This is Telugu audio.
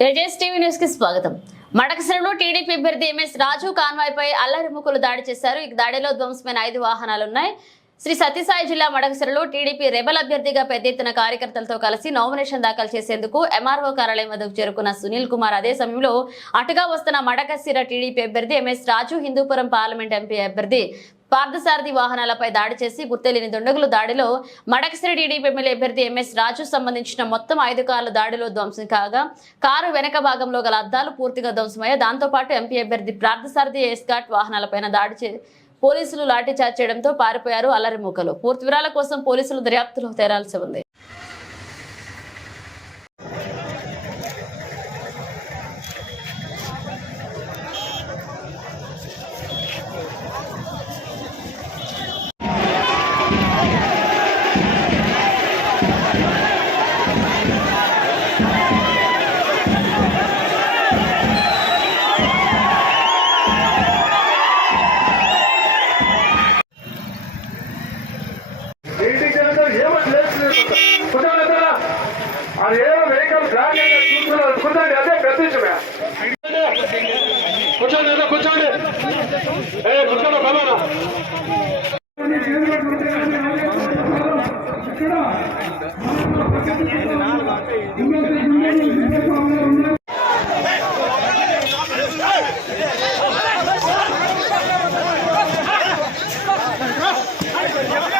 ఏజెస్ టీవీ న్యూస్కి స్వాగతం. మడకసిరలో టీడీపీ అభ్యర్థి ఎంఎస్ రాజు కాన్వాయ్ పై అల్లరి ముక్కులు దాడి చేశారు. ఈ దాడిలో ధ్వంసమైన ఐదు వాహనాలున్నాయి. శ్రీ సత్యసాయి జిల్లా మడకసిరలో టీడీపీ రెబల్ అభ్యర్థిగా పెద్ద ఎత్తున కార్యకర్తలతో కలిసి నామినేషన్ దాఖలు చేసేందుకు ఎంఆర్ఓ కార్యాలయం వద్దకు చేరుకున్న సునీల్ కుమార్ అదే సమయంలో అటుగా వస్తున్న మడకసిర టీడీపీ అభ్యర్థి MS Raju Hindupuram parliament MP అభ్యర్థి పార్థసారథి వాహనాలపై దాడి చేసి గుర్తెలిని దుండగులు దాడిలో మడకసిరి టీడీపీ ఎమ్మెల్యే అభ్యర్థి ఎంఎస్ రాజు సంబంధించిన మొత్తం ఐదు కార్లు దాడిలో ధ్వంసం కాగా కారు వెనక భాగంలో గల అద్దాలు పూర్తిగా ధ్వంసమయ్యాయి. దాంతోపాటు ఎంపీ అభ్యర్థి పార్థసారథి ఎస్కాట్ వాహనాలపైన దాడి చే పోలీసులు లాఠీచార్జ్ చేయడంతో పారిపోయారు అల్లరి మూకలు. పూర్తి వివరాల కోసం పోలీసులు దర్యాప్తులో తేరాల్సి ఉంది. అదేదో వెహికల్ బ్లాక్ అయితే చూస్తున్నారు కూర్చోండి అదే ప్రత్యక్షమే కూర్చోండి ఏదో కూర్చోండి ఏ Yeah.